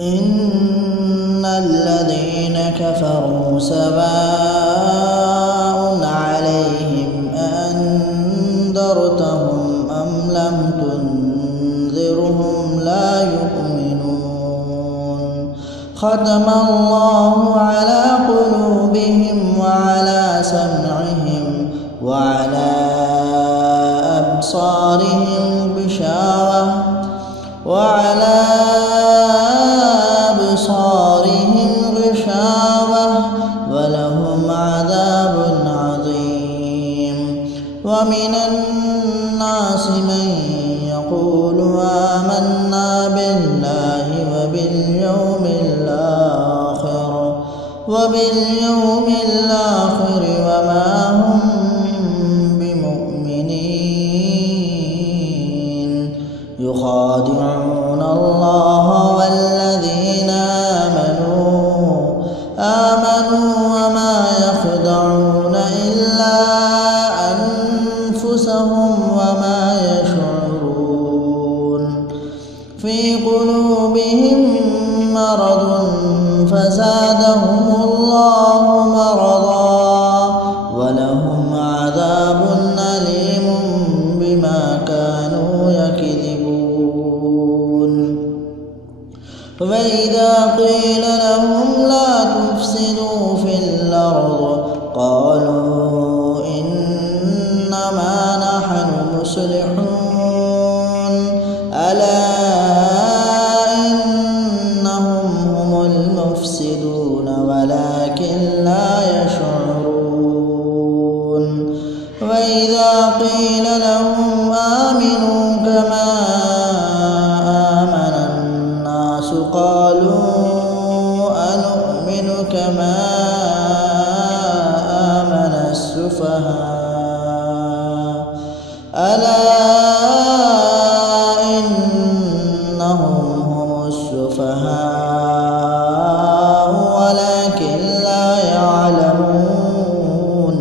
إن الذين كفروا سواء عليهم أأنذرتهم أم لم تنذرهم لا يؤمنون ختم الله على قلوبهم وعلى سمعهم وعلى أبصارهم غشاوة ولهم عذاب عظيم ومن الناس من يقول آمنا بالله وباليوم الآخر وما هم بمؤمنين يخادعون الله والذين آمنوا وما يخدعون إلا أنفسهم وما يشعرون في قلوبهم مرض فزادهم الله مرضا ولهم عذاب أليم بما كانوا يكذبون وإذا قيل لهم لا تفسدوا في الأرض قالوا إنما نحن مصلحون ألا إنهم هم المفسدون ولكن لا يشعرون وإذا قيل لهم آمنوا كما آمن الناس قالوا أنؤمن كما آمن السفهاء ألا إنهم هم السفهاء ولكن لا يعلمون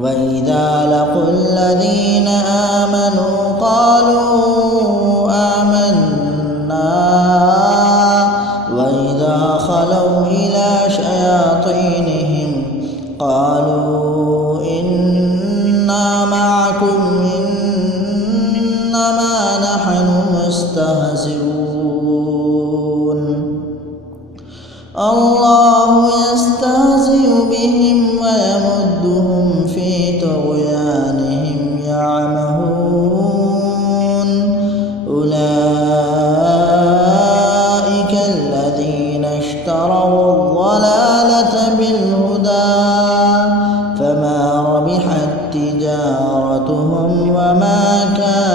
وإذا لقوا الذين آمنوا قالوا آمنا وإذا خلوا إلى شياطينهم قالوا إنا معكم إنما نحن مستهزئون الله يستهزئ بهم ويمدهم في طغيانهم يعمهون أولئك الذين اشتروا الضلالة بالهدى فما ربحت تجارتهم وما كانوا